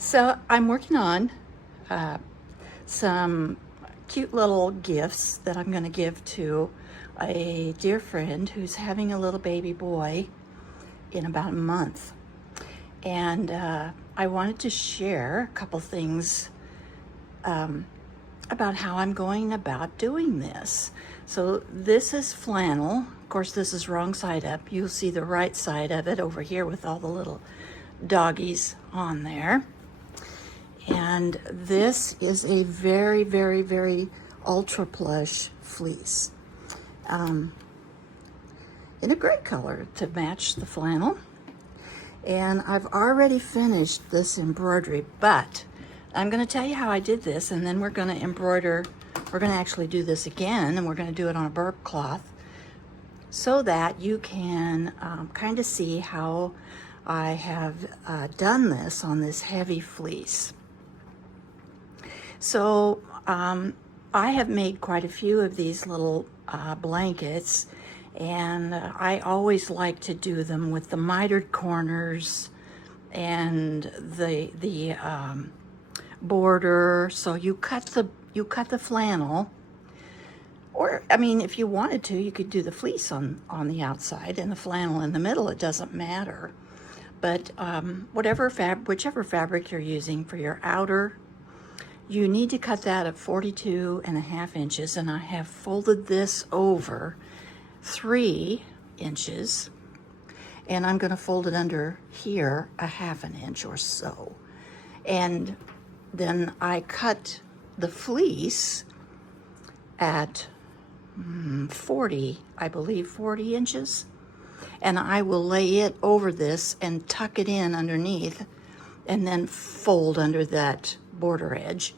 So I'm working on uh, some cute little gifts that I'm going to give to a dear friend who's having a little baby boy in about a month. And I wanted to share a couple things about how I'm going about doing this. So this is flannel. Of course, this is wrong side up. You'll see the right side of it over here with all the little doggies on there. And this is a very, very, very ultra plush fleece in a gray color to match the flannel. And I've already finished this embroidery, but I'm going to tell you how I did this, and then we're going to embroider. We're going to actually do this again, and we're going to do it on a burp cloth so that you can kind of see how I have done this on this heavy fleece. So I have made quite a few of these little blankets, and I always like to do them with the mitered corners and the border. So you cut the flannel, or I mean, if you wanted to, you could do the fleece on the outside and the flannel in the middle. It doesn't matter. But whichever fabric you're using for your outer, you need to cut that at 42.5 inches, and I have folded this over 3 inches, and I'm going to fold it under here a 1/2 inch or so. And then I cut the fleece at 40 inches, and I will lay it over this and tuck it in underneath, and then fold under that border edge,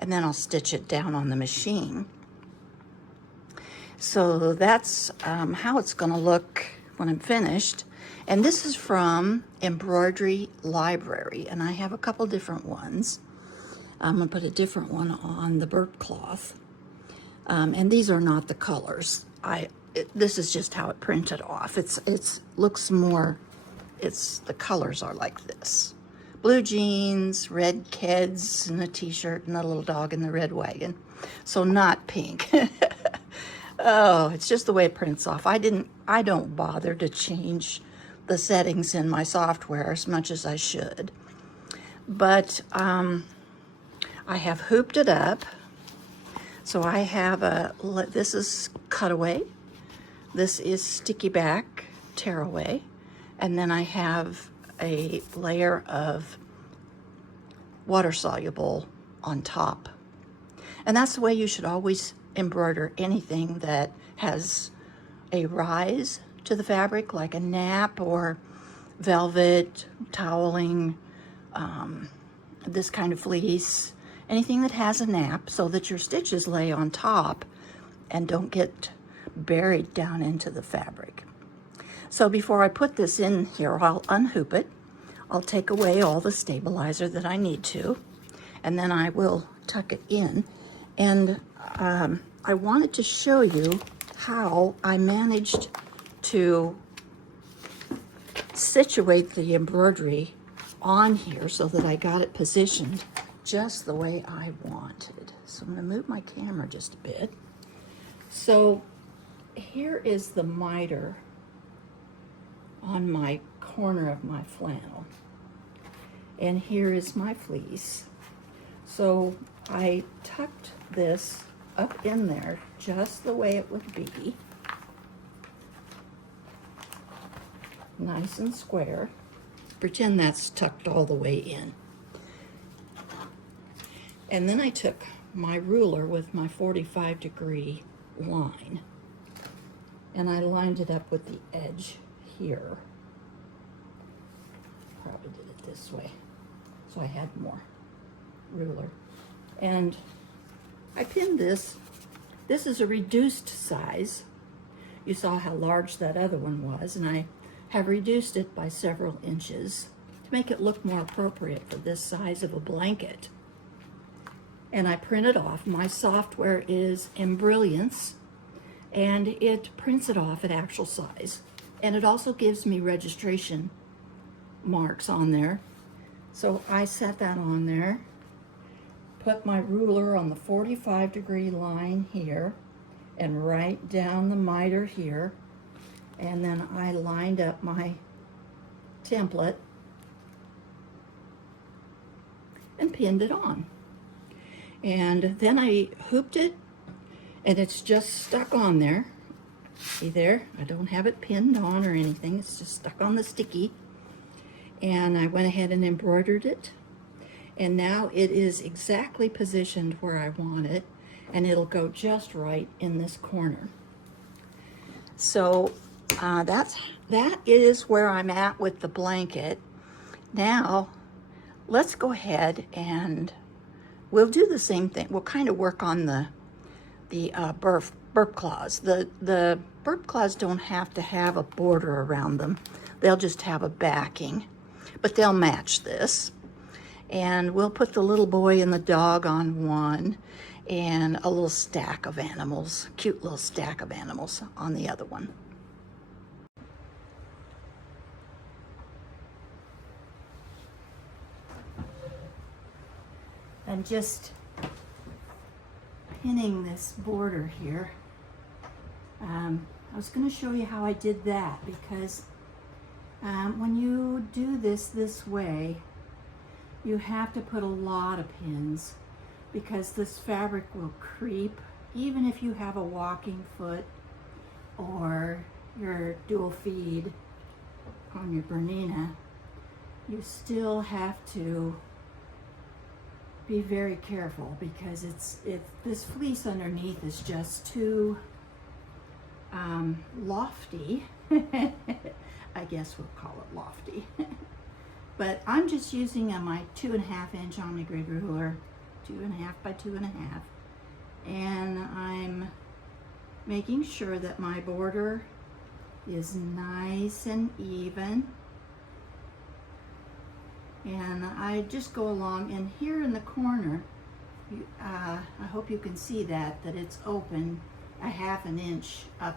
and then I'll stitch it down on the machine. So that's how it's going to look when I'm finished. And this is from Embroidery Library, and I have a couple different ones. I'm going to put a different one on the burp cloth. And these are not the colors. This is just how it printed off. It's looks more, the colors are like this. Blue jeans, red Keds, and a t-shirt, and a little dog in the red wagon. So not pink. Oh, it's just the way it prints off. I don't bother to change the settings in my software as much as I should. But I have hooped it up. So I have this is cutaway. This is sticky back tearaway. And then I have a layer of water soluble on top. And that's the way you should always embroider anything that has a rise to the fabric, like a nap or velvet, toweling, this kind of fleece, anything that has a nap, so that your stitches lay on top and don't get buried down into the fabric. So before I put this in here, I'll unhoop it. I'll take away all the stabilizer that I need to, and then I will tuck it in. And I wanted to show you how I managed to situate the embroidery on here so that I got it positioned just the way I wanted. So I'm going to move my camera just a bit. So here is the miter on my corner of my flannel, and here is my fleece. So I tucked this up in there just the way it would be, nice and square. Pretend that's tucked all the way in. And then I took my ruler with my 45-degree line, and I lined it up with the edge here. Probably did it this way, so I had more ruler. And I pinned this. This is a reduced size. You saw how large that other one was, and I have reduced it by several inches to make it look more appropriate for this size of a blanket. And I printed off. My software is Embrilliance, and it prints it off at actual size. And it also gives me registration marks on there So I set that on there, put my ruler on the 45-degree line here, and right down the miter here, and then I lined up my template and pinned it on. And then I hooped it, and it's just stuck on there. See there? I don't have it pinned on or anything. It's just stuck on the sticky. And I went ahead and embroidered it. And now it is exactly positioned where I want it, and it'll go just right in this corner. So that is where I'm at with the blanket. Now, let's go ahead and we'll do the same thing. We'll kind of work on the burp claws. The burp claws don't have to have a border around them. They'll just have a backing, but they'll match this. And we'll put the little boy and the dog on one, and a little stack of animals, cute little stack of animals on the other one. And just pinning this border here. I was going to show you how I did that, because when you do this way, you have to put a lot of pins, because this fabric will creep even if you have a walking foot or your dual feed on your Bernina. You still have to be very careful, because this fleece underneath is just too lofty. I guess we'll call it lofty. But I'm just using my 2.5-inch Omnigrid ruler, 2.5 by 2.5, and I'm making sure that my border is nice and even. And I just go along, and here in the corner, I hope you can see that it's open a 1/2 inch up.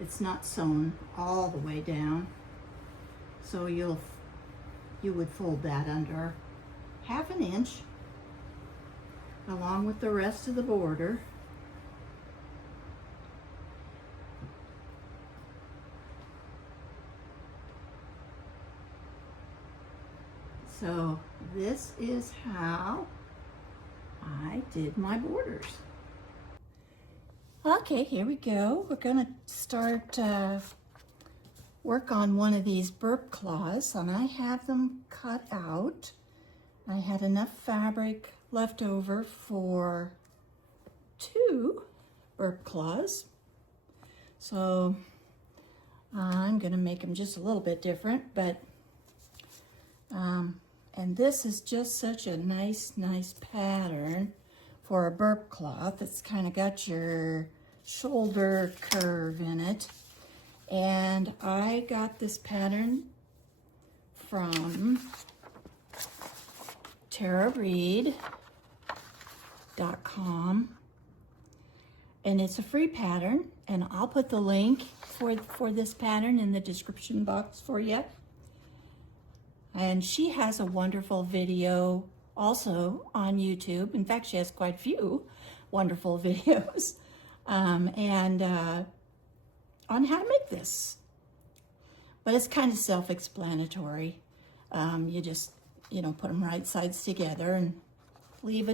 It's not sewn all the way down. So you would fold that under 1/2 inch along with the rest of the border. So this is how I did my borders. Okay, here we go. We're gonna start work on one of these burp claws, and I have them cut out. I had enough fabric left over for 2 burp claws. So I'm gonna make them just a little bit different, but and this is just such a nice pattern for a burp cloth. It's kind of got your shoulder curve in it. And I got this pattern from TaraReed.com. And it's a free pattern, and I'll put the link for this pattern in the description box for you. And she has a wonderful video also on YouTube. In fact, she has quite a few wonderful videos on how to make this. But it's kind of self-explanatory. You just, put them right sides together and leave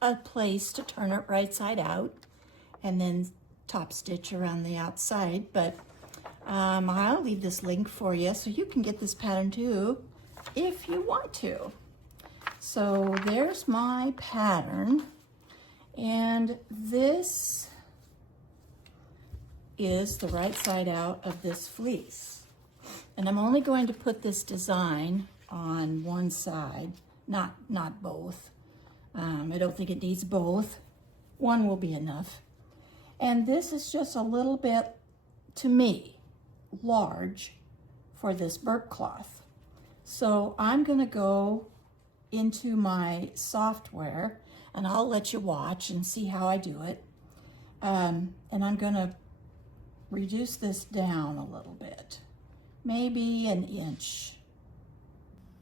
a place to turn it right side out, and then top stitch around the outside. But I'll leave this link for you so you can get this pattern too if you want to. So there's my pattern, and this is the right side out of this fleece. And I'm only going to put this design on one side, not both. I don't think it needs both. One will be enough. And this is just a little bit, to me, large for this burp cloth. So I'm gonna go into my software, and I'll let you watch and see how I do it. And I'm gonna reduce this down a little bit, maybe 1 inch.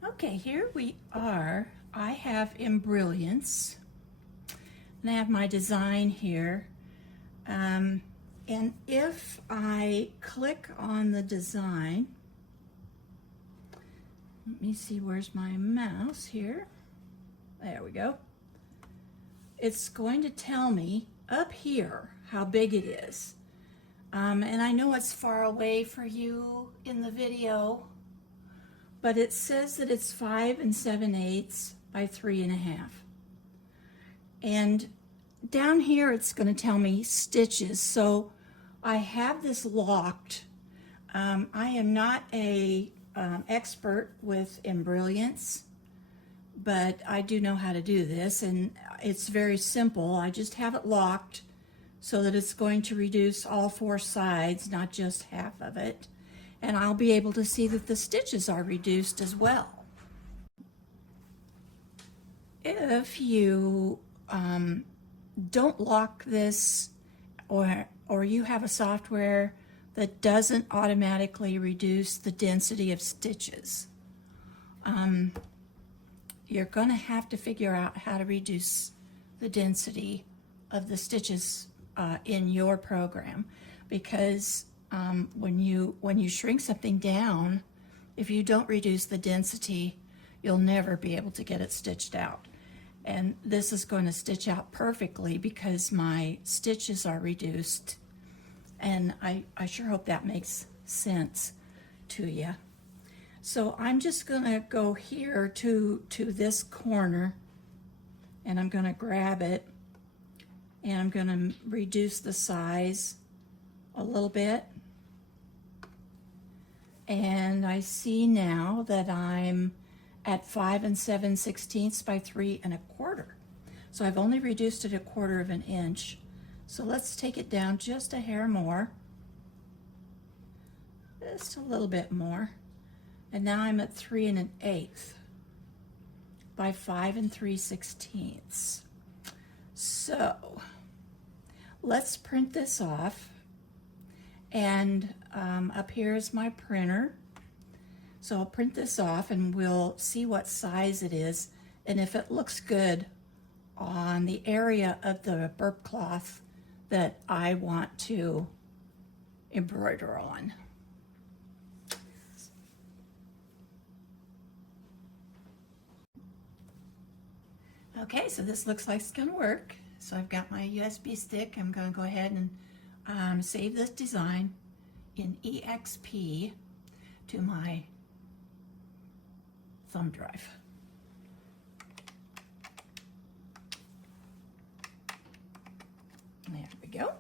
Okay, here we are. I have Embrilliance, and I have my design here. And if I click on the design, let me see, where's my mouse here? There we go. It's going to tell me up here how big it is. And I know it's far away for you in the video, but it says that it's 5 7/8 by 3.5. And down here it's going to tell me stitches. So I have this locked. I am not a expert with Embrilliance, but I do know how to do this, and it's very simple. I just have it locked so that it's going to reduce all 4 sides, not just half of it. And I'll be able to see that the stitches are reduced as well. If you don't lock this, or you have a software that doesn't automatically reduce the density of stitches, you're going to have to figure out how to reduce the density of the stitches in your program, because when you shrink something down, if you don't reduce the density, you'll never be able to get it stitched out. And this is going to stitch out perfectly because my stitches are reduced, and I sure hope that makes sense to you. So I'm just going to go here to this corner, and I'm going to grab it, and I'm going to reduce the size a little bit. And I see now that I'm at 5 7/16 by 3.25. So I've only reduced it 1/4 of an inch. So let's take it down just a hair more, just a little bit more. And now I'm at 3 1/8 by 5 3/16. So let's print this off. And up here is my printer. So I'll print this off and we'll see what size it is and if it looks good on the area of the burp cloth that I want to embroider on. Okay, so this looks like it's going to work. So I've got my USB stick. I'm going to go ahead and save this design in EXP to my thumb drive. There we go.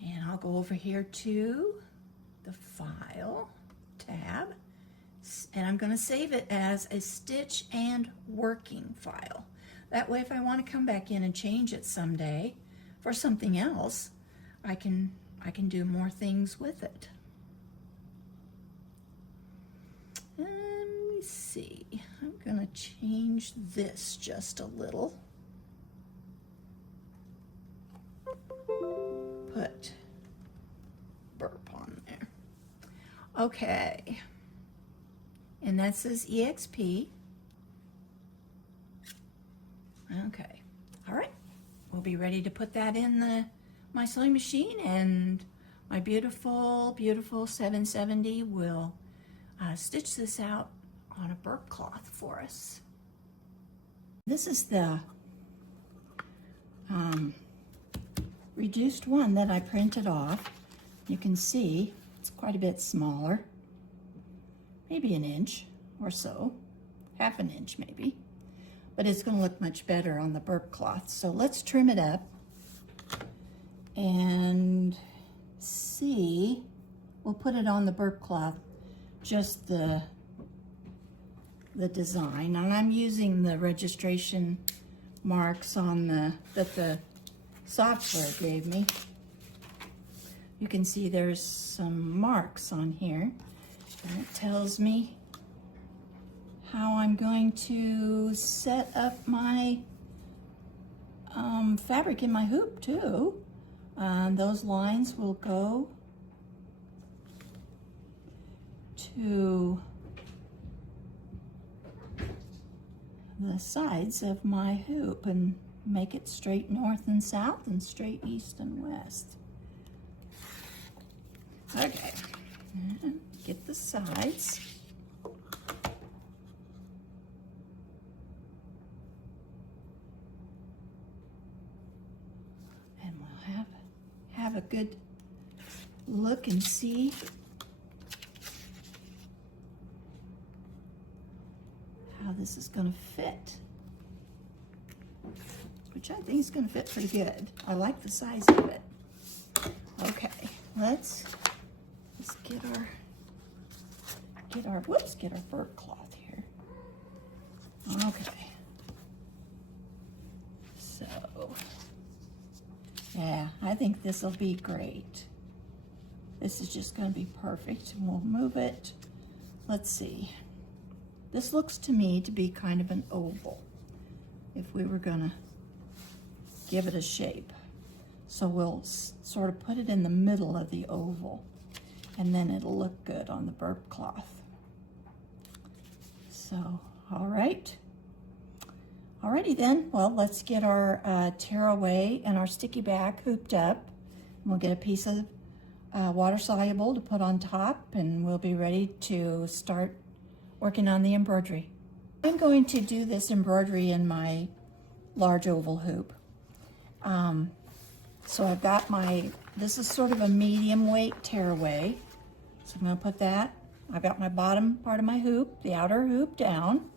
And I'll go over here to the File tab, and I'm going to save it as a stitch and working file. That way, if I want to come back in and change it someday for something else, I can do more things with it. Let me see. I'm going to change this just a little. Put burp on there. Okay. And that says EXP. Okay. All right. We'll be ready to put that in my sewing machine, and my beautiful, beautiful 770 will stitch this out on a burp cloth for us. This is the reduced one that I printed off. You can see it's quite a bit smaller, maybe an inch or so, half an inch maybe, but it's going to look much better on the burp cloth. So let's trim it up and see. We'll put it on the burp cloth, just the design, and I'm using the registration marks on that the software gave me. You can see there's some marks on here, and it tells me how I'm going to set up my fabric in my hoop too. Those lines will go to the sides of my hoop and make it straight north and south and straight east and west. Okay, and get the sides. And we'll have a good look and see how this is going to fit, which I think is going to fit pretty good. I like the size of it. Okay, let's get our burp cloth here. Okay, so yeah, I think this will be great. This is just going to be perfect. We'll move it. Let's see. This looks to me to be kind of an oval if we were going to give it a shape. So we'll sort of put it in the middle of the oval, and then it'll look good on the burp cloth. So, all right. Alrighty then, well, let's get our tearaway and our sticky back hooped up. We'll get a piece of water soluble to put on top, and we'll be ready to start working on the embroidery. I'm going to do this embroidery in my large oval hoop. So I've got this is sort of a medium weight tearaway. So I'm going to put that, I've got my bottom part of my hoop, the outer hoop down.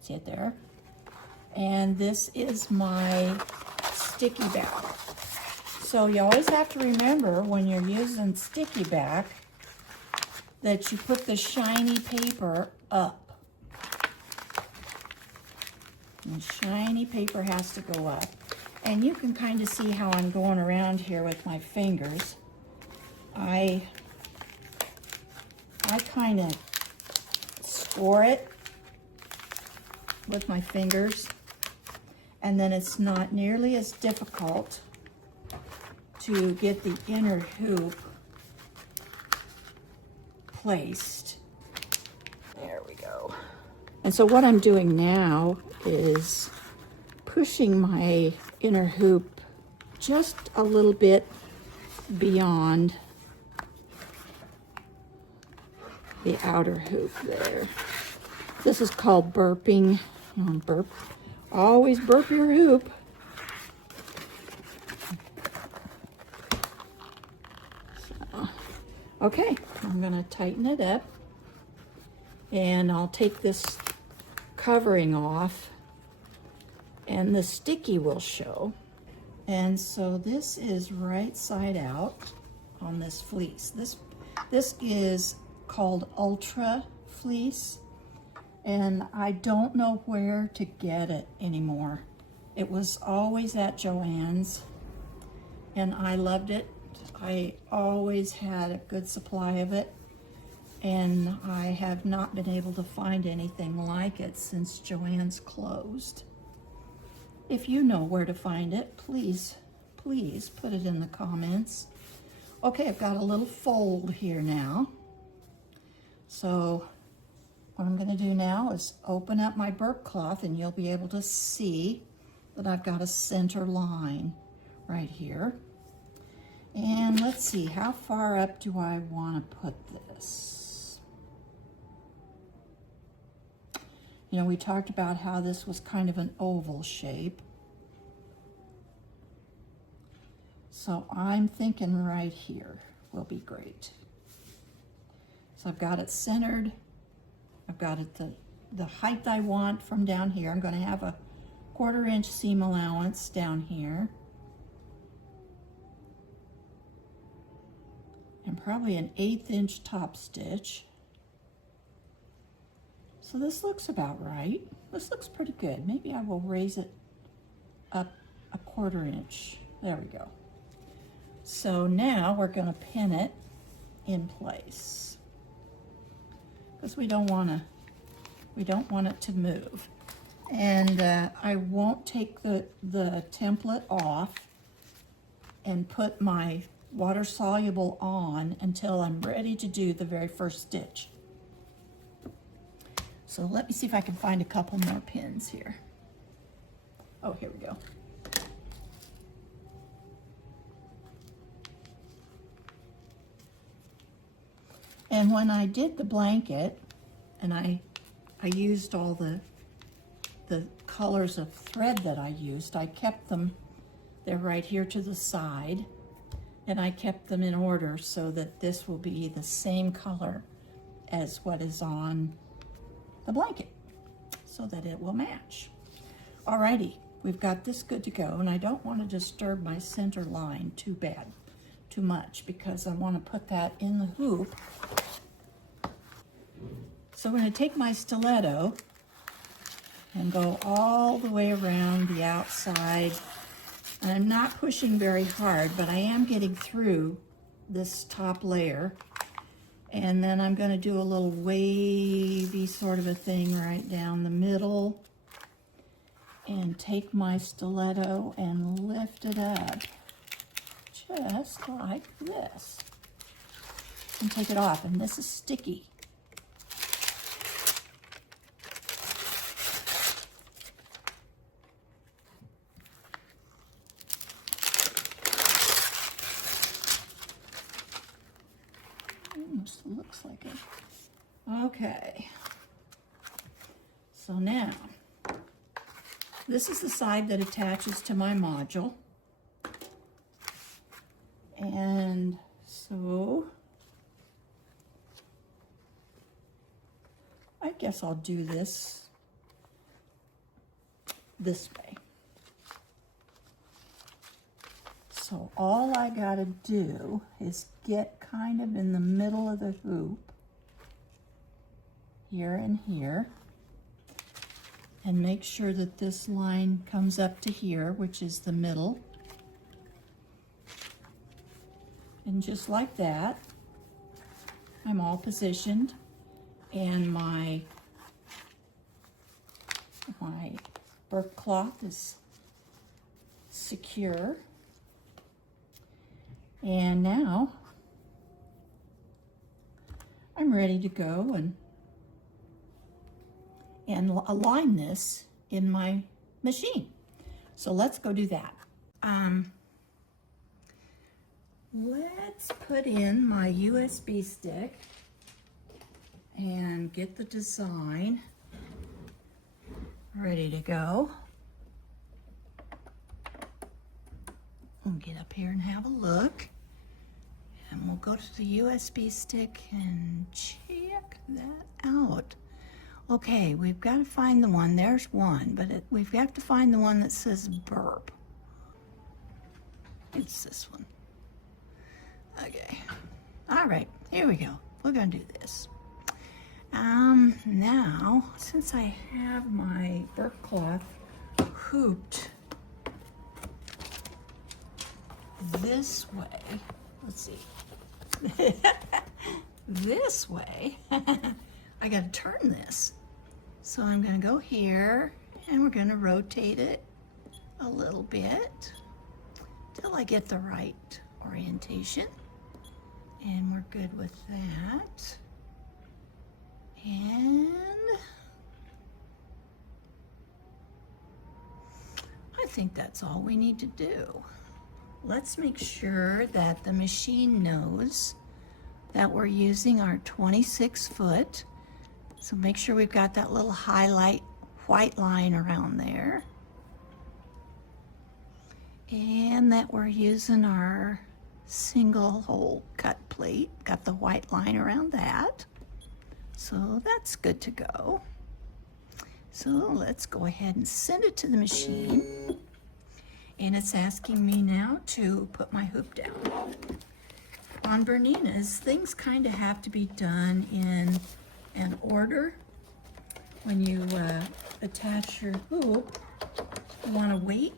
See it there? And this is my sticky back. So you always have to remember when you're using sticky back that you put the shiny paper up. And shiny paper has to go up. And you can kind of see how I'm going around here with my fingers. I kind of score it with my fingers, and then it's not nearly as difficult to get the inner hoop placed. There we go. And so what I'm doing now is pushing my inner hoop just a little bit beyond the outer hoop there. This is called burping. Burp. Always burp your hoop. So, okay, I'm going to tighten it up, and I'll take this covering off, and the sticky will show. And so this is right side out on this fleece. This is called Ultra Fleece, and I don't know where to get it anymore. It was always at Joann's, and I loved it. I always had a good supply of it, and I have not been able to find anything like it since Joann's closed. If you know where to find it, please put it in the comments. Okay, I've got a little fold here now. So what I'm going to do now is open up my burp cloth, and you'll be able to see that I've got a center line right here. And let's see, how far up do I want to put this? You know, we talked about how this was kind of an oval shape. So I'm thinking right here will be great. So I've got it centered. I've got it the height I want from down here. I'm going to have a 1/4 inch seam allowance down here. And probably an 1/8 inch top stitch. So this looks about right. This looks pretty good. Maybe I will raise it up a 1/4 inch. There we go. So now we're going to pin it in place, because we don't want it to move. And I won't take the template off and put my water soluble on until I'm ready to do the very first stitch. So let me see if I can find a couple more pins here. Oh, here we go. And when I did the blanket, and I used all the colors of thread that I used, I kept them, they're right here to the side, and I kept them in order so that this will be the same color as what is on the blanket, so that it will match. Alrighty, we've got this good to go, and I don't want to disturb my center line too much, because I want to put that in the hoop. So I'm going to take my stiletto and go all the way around the outside. And I'm not pushing very hard, but I am getting through this top layer. And then I'm going to do a little wavy sort of a thing right down the middle, and take my stiletto and lift it up just like this, and take it off. And this is sticky. Almost looks like it. Okay. So now, this is the side that attaches to my module. And so I guess I'll do this way. So all I gotta do is get kind of in the middle of the hoop, here and here, and make sure that this line comes up to here, which is the middle. And just like that, I'm all positioned, and my burp cloth is secure. And now I'm ready to go and align this in my machine. So let's go do that. Let's put in my USB stick and get the design ready to go. We'll get up here and have a look. And we'll go to the USB stick and check that out. Okay, we've got to find the one. There's one, but we've got to find the one that says burp. It's this one. Okay. All right, here we go. We're going to do this. Now, since I have my burp cloth hooped this way, let's see, this way, I got to turn this. So I'm going to go here, and we're going to rotate it a little bit till I get the right orientation. And we're good with that. And I think that's all we need to do. Let's make sure that the machine knows that we're using our 26 foot. So make sure we've got that little highlight white line around there. And that we're using our single hole cut plate. Got the white line around that. So that's good to go. So let's go ahead and send it to the machine. And it's asking me now to put my hoop down. On Bernina's, things kind of have to be done in an order. When you attach your hoop, you want to wait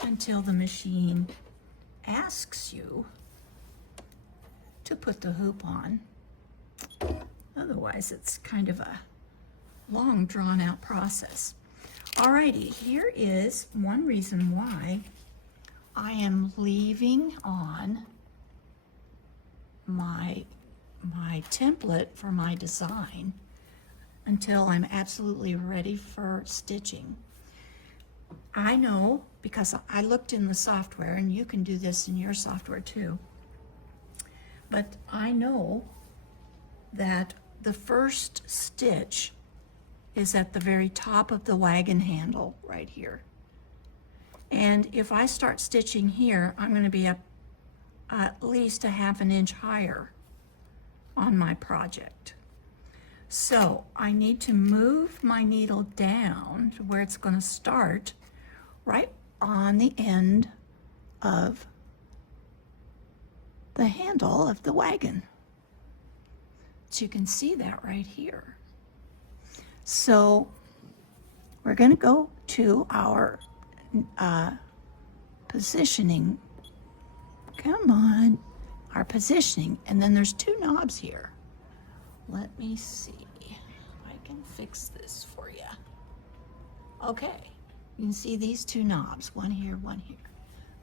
until the machine asks you to put the hoop on. Otherwise, it's kind of a long, drawn-out process. Alrighty, here is one reason why I am leaving on my template for my design. until I'm absolutely ready for stitching. I know because I looked in the software, and you can do this in your software too, but I know that the first stitch is at the very top of the wagon handle right here. And if I start stitching here, I'm going to be up at least a ½ inch higher on my project. So I need to move my needle down to where it's going to start right on the end of the handle of the wagon. So you can see that right here. So we're going to go to our positioning. Come on, our positioning. And then there's 2 knobs here. Let me see if I can fix this for you. Okay, you can see these 2 knobs, one here, one here.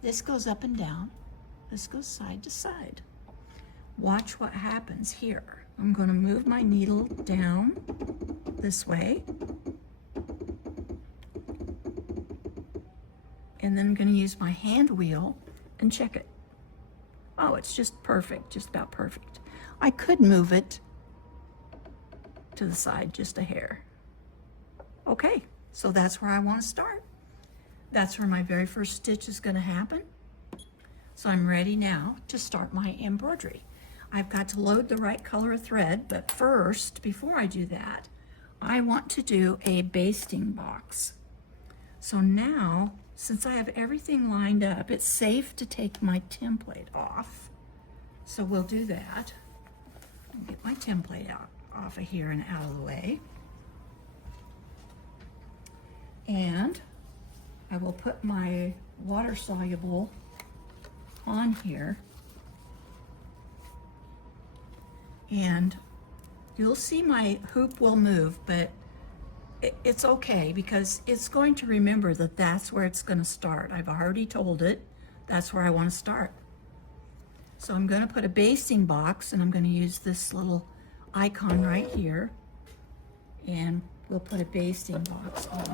This goes up and down. This goes side to side. Watch what happens here. I'm going to move my needle down this way. And then I'm going to use my hand wheel and check it. Oh, it's just perfect, just about perfect. I could move it to the side just a hair. Okay, so that's where I want to start. That's where my very first stitch is going to happen. So I'm ready now to start my embroidery. I've got to load the right color of thread, but first, before I do that, I want to do a basting box. So now, since I have everything lined up, it's safe to take my template off. So we'll do that. I'll get my template off of here and out of the way. And I will put my water soluble on here. And you'll see my hoop will move, but it's okay because it's going to remember that that's where it's going to start. I've already told it that's where I want to start. So I'm going to put a basting box, and I'm going to use this little icon right here, and we'll put a basting box on.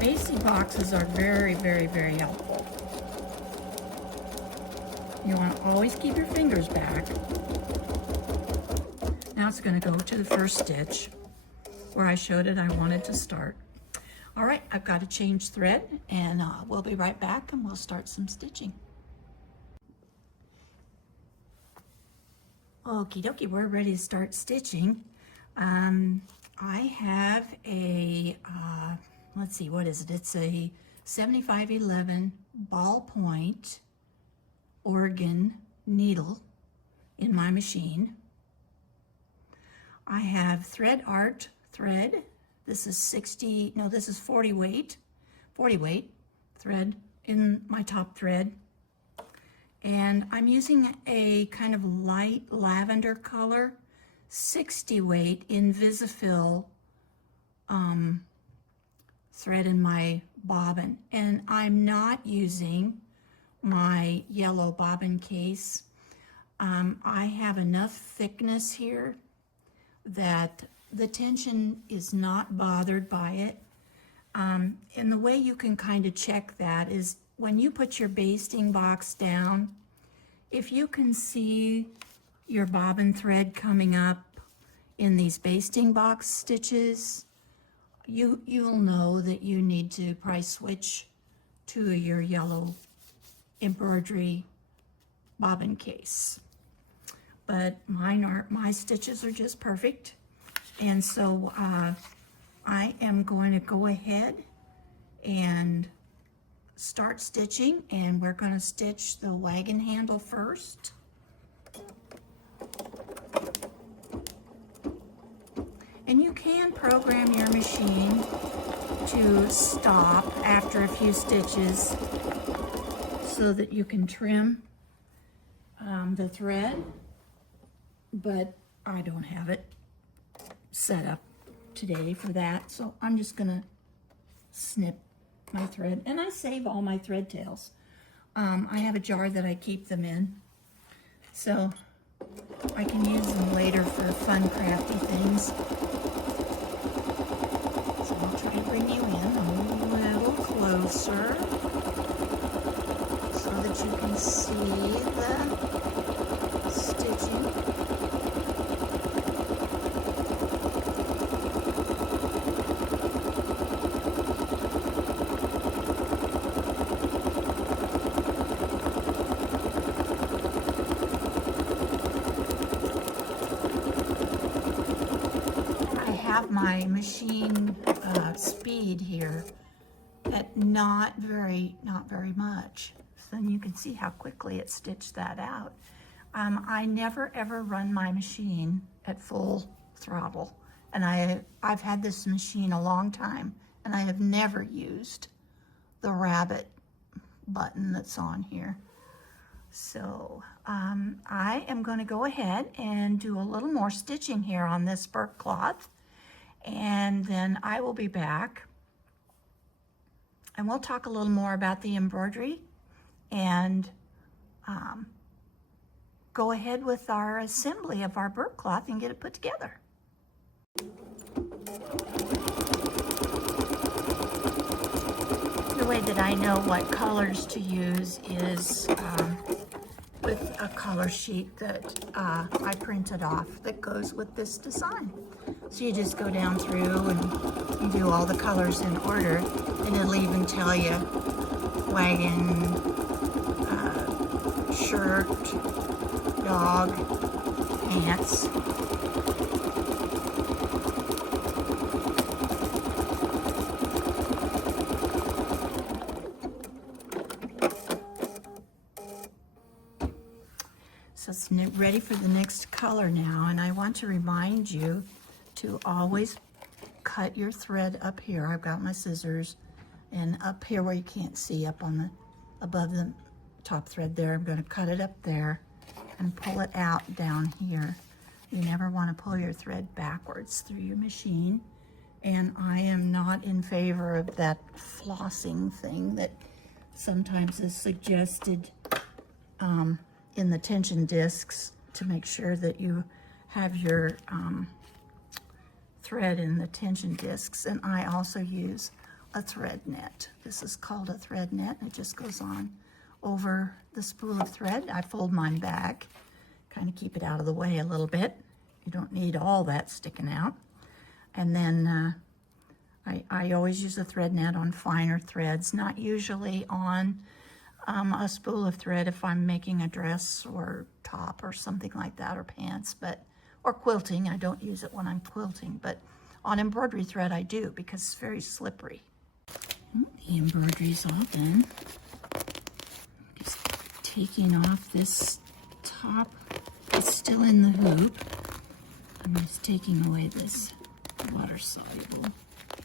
Basting boxes are very, very, very helpful. You want to always keep your fingers back. Now it's going to go to the first stitch where I showed it I wanted to start. All right, I've got to change thread, and we'll be right back, and we'll start some stitching. Okie dokie, we're ready to start stitching. I have a, let's see, what is it? It's a 7511 ballpoint Oregon needle in my machine. I have Thread Art thread. This is 40 weight thread in my top thread. And I'm using a kind of light lavender color, 60 weight Invisifil thread in my bobbin. And I'm not using my yellow bobbin case. I have enough thickness here that the tension is not bothered by it. And the way you can kind of check that is when you put your basting box down, if you can see your bobbin thread coming up in these basting box stitches, you'll know that you need to probably switch to your yellow embroidery bobbin case. But my stitches are just perfect. And so I am going to go ahead and start stitching, and we're going to stitch the wagon handle first. And you can program your machine to stop after a few stitches so that you can trim the thread, but I don't have it set up today for that, so I'm just gonna snip my thread, and I save all my thread tails. I have a jar that I keep them in, So I can use them later for fun, crafty things. So I'll try to bring you in a little closer so that you can see the stitching. Have my machine speed here at not very much. So then you can see how quickly it stitched that out. I never ever run my machine at full throttle, and I've had this machine a long time, and I have never used the rabbit button that's on here. So I am going to go ahead and do a little more stitching here on this burp cloth. And then I will be back and we'll talk a little more about the embroidery and go ahead with our assembly of our burp cloth and get it put together. The way that I know what colors to use is with a color sheet that I printed off that goes with this design. So you just go down through and you do all the colors in order, and it'll even tell you wagon, shirt, dog, pants. So it's ready for the next color now, and I want to remind you to always cut your thread up here. I've got my scissors, and up here where you can't see, up on the above the top thread there, I'm going to cut it up there and pull it out down here. You never want to pull your thread backwards through your machine, and I am not in favor of that flossing thing that sometimes is suggested in the tension discs to make sure that you have your thread in the tension discs. And I also use a thread net. This is called a thread net, and it just goes on over the spool of thread. I fold mine back, kind of keep it out of the way a little bit. You don't need all that sticking out. And then I always use a thread net on finer threads, not usually on a spool of thread if I'm making a dress or top or something like that, or pants, or quilting. I don't use it when I'm quilting, but on embroidery thread I do, because it's very slippery. The embroidery's all done. Just taking off this top. It's still in the hoop. I'm just taking away this water-soluble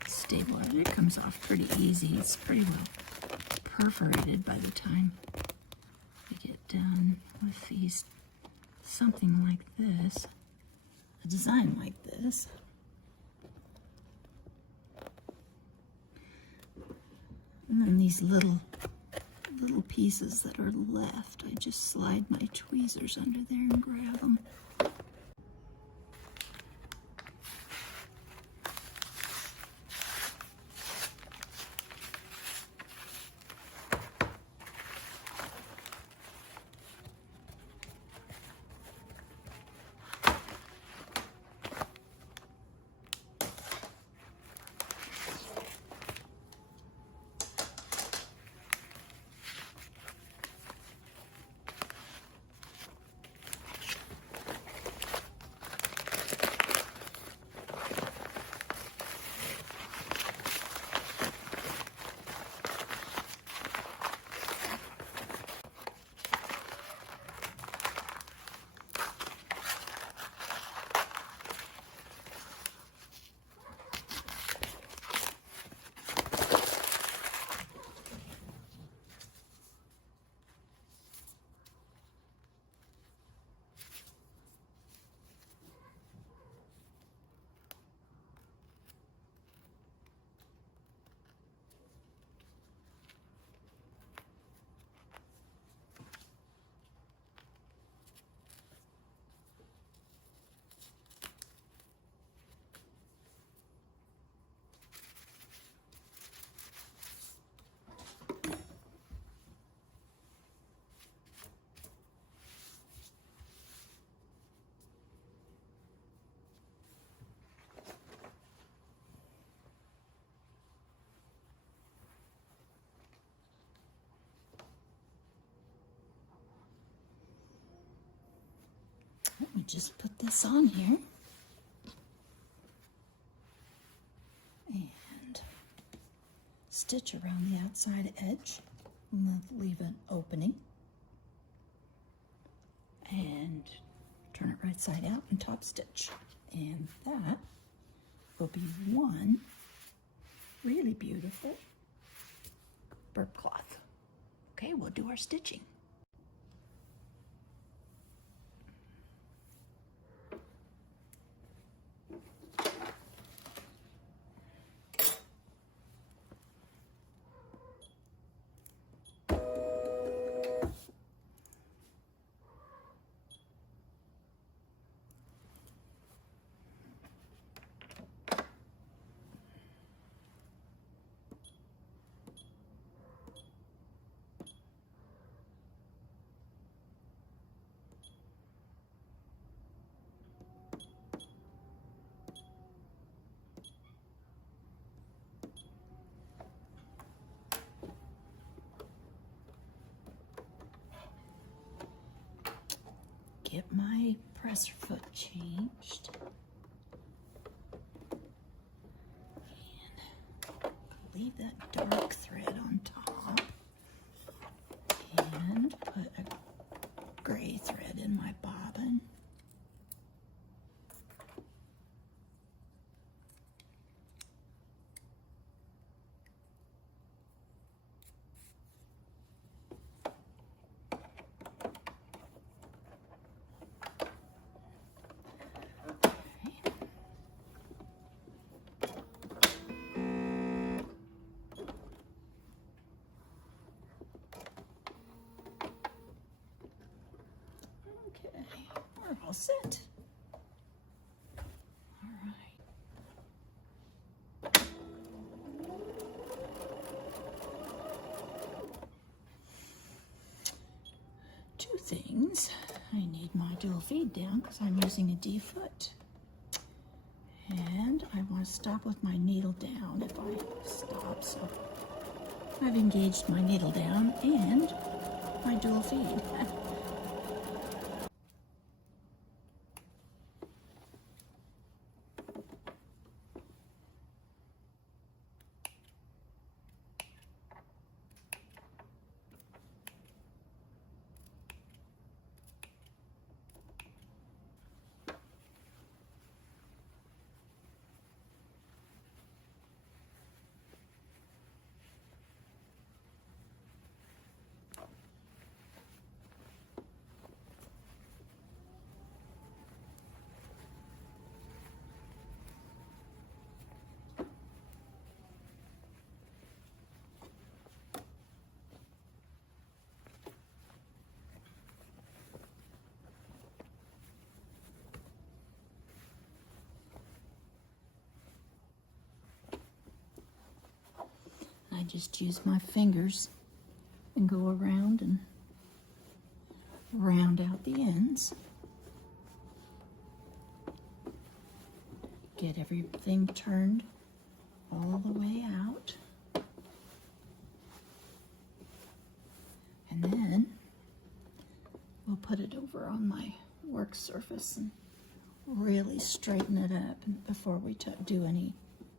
stabilizer. It comes off pretty easy. It's pretty well perforated by the time we get done with these. Something like this, a design like this. And then these little pieces that are left, I just slide my tweezers under there and grab them. just put this on here and stitch around the outside edge. I'm going to leave an opening and turn it right side out and top stitch. And that will be one really beautiful burp cloth. Okay, we'll do our stitching. Get my presser foot changed. And leave that dark thread on top. And put a gray thread in my bobbin. We're all set. All right. Two things. I need my dual feed down because I'm using a D foot. And I want to stop with my needle down if I stop. So I've engaged my needle down and my dual feed. I just use my fingers and go around and round out the ends. Get everything turned all the way out. And then we'll put it over on my work surface and really straighten it up before we do any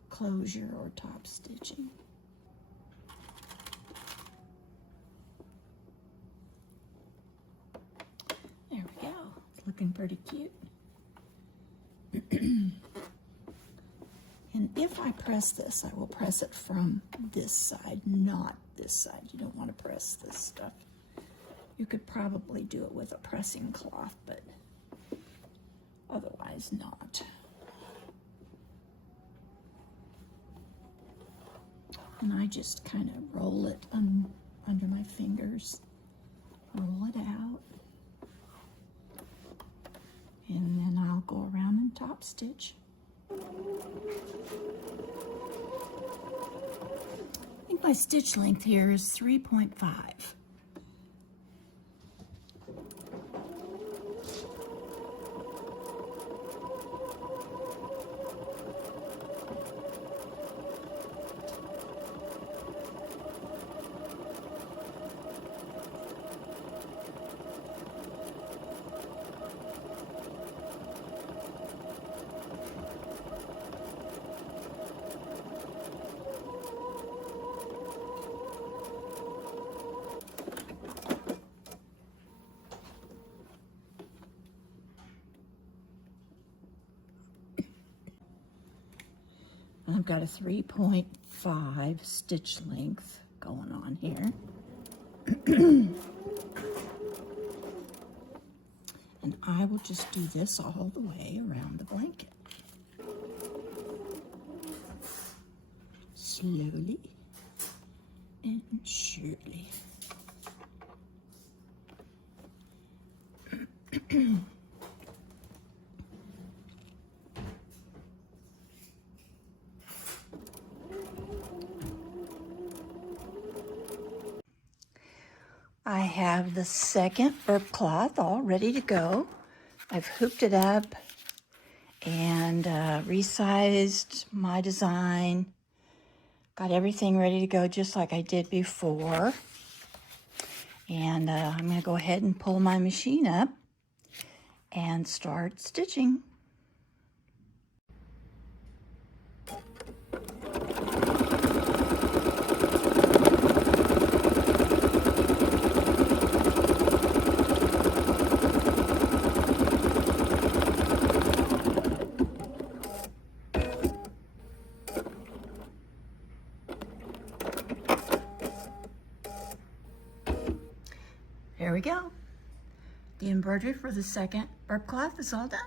closure or top stitching. There we go. It's looking pretty cute. And if I press this, I will press it from this side, not this side. You don't want to press this stuff. You could probably do it with a pressing cloth, but otherwise not. And I just kind of roll it under my fingers, roll it out, and then I'll go around and top stitch. I think my stitch length here is 3.5. I've got a 3.5 stitch length going on here. And I will just do this all the way around the blanket. Slowly and surely. I have the second burp cloth all ready to go. I've hooped it up and resized my design. Got everything ready to go just like I did before. And I'm going to go ahead and pull my machine up and start stitching. There we go. The embroidery for the second burp cloth is all done.